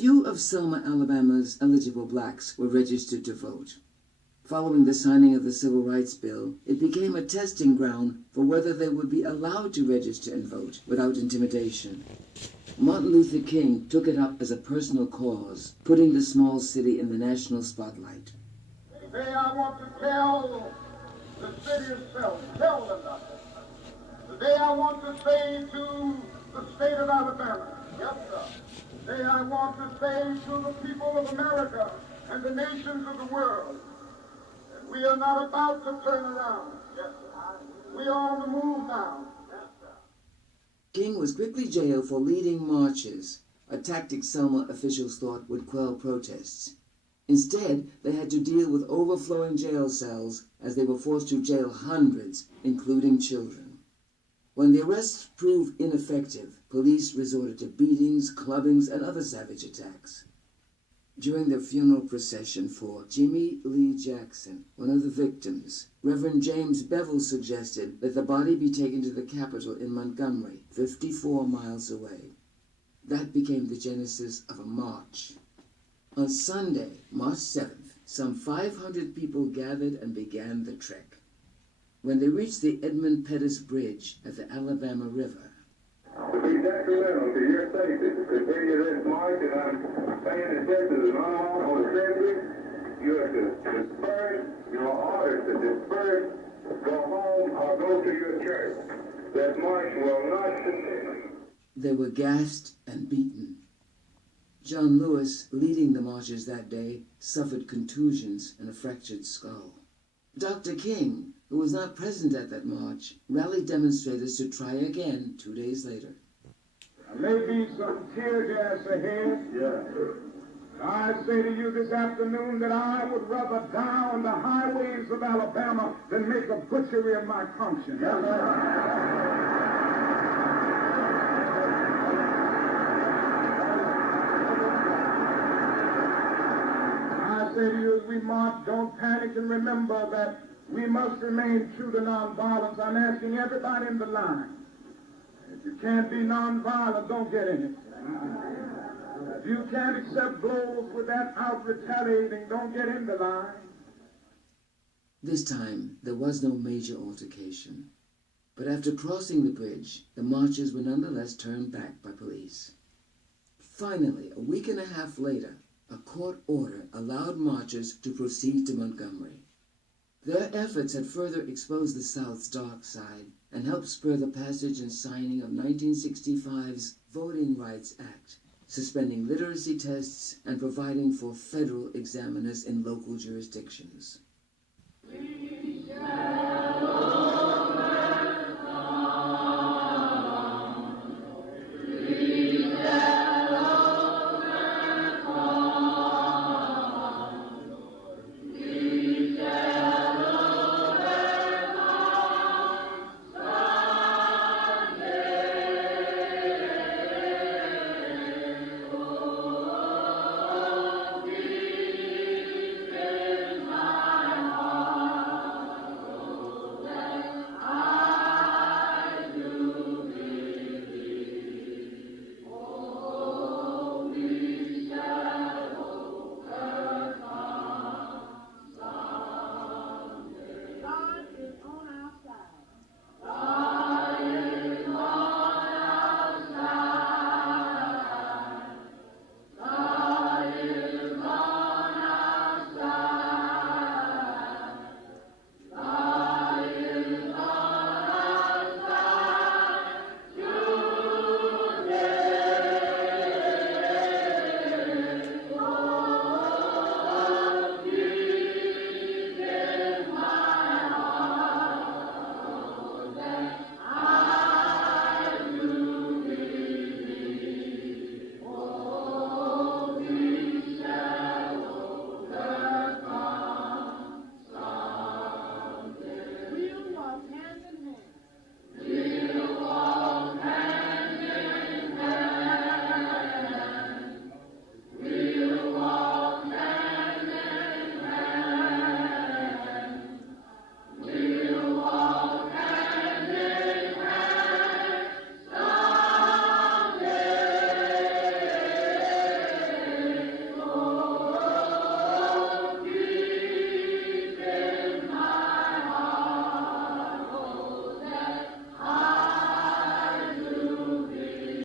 Few of Selma, Alabama's eligible blacks were registered to vote. Following the signing of the Civil Rights Bill, it became a testing ground for whether they would be allowed to register and vote without intimidation. Martin Luther King took it up as a personal cause, putting the small city in the national spotlight. Today I want to tell the city of Selma, tell them nothing. Today I want to say to the state of Alabama, yes sir. Today I want to say to the people of America and the nations of the world, that we are not about to turn around. Yes sir. We are on the move now. Yes sir. King was quickly jailed for leading marches, a tactic Selma officials thought would quell protests. Instead, they had to deal with overflowing jail cells as they were forced to jail hundreds, including children. When the arrests proved ineffective, police resorted to beatings, clubbings, and other savage attacks. During the funeral procession for Jimmy Lee Jackson, one of the victims, Reverend James Bevel suggested that the body be taken to the Capitol in Montgomery, 54 miles away. That became the genesis of a march. On Sunday, March 7th, some 500 people gathered and began the trek. When they reached the Edmund Pettus Bridge at the Alabama River, to be detrimental to your safety to continue this march, and I'm saying that this is an unlawful assembly. You have to disperse. Your orders to disperse, go home, or go to your church. This march will not continue. They were gassed and beaten. John Lewis, leading the marches that day, suffered contusions and a fractured skull. Dr. King, who was not present at that march, rallied demonstrators to try again 2 days later. There may be some tear gas ahead. I say to you this afternoon that I would rather die on the highways of Alabama than make a butchery of my conscience. I say to you as we march, don't panic and remember that we must remain true to nonviolence. I'm asking everybody in the line. If you can't be nonviolent, don't get in it. If you can't accept blows without retaliating, don't get in the line. This time, there was no major altercation. But after crossing the bridge, the marchers were nonetheless turned back by police. Finally, a week and a half later, a court order allowed marchers to proceed to Montgomery. Their efforts had further exposed the South's dark side and helped spur the passage and signing of 1965's Voting Rights Act, suspending literacy tests and providing for federal examiners in local jurisdictions.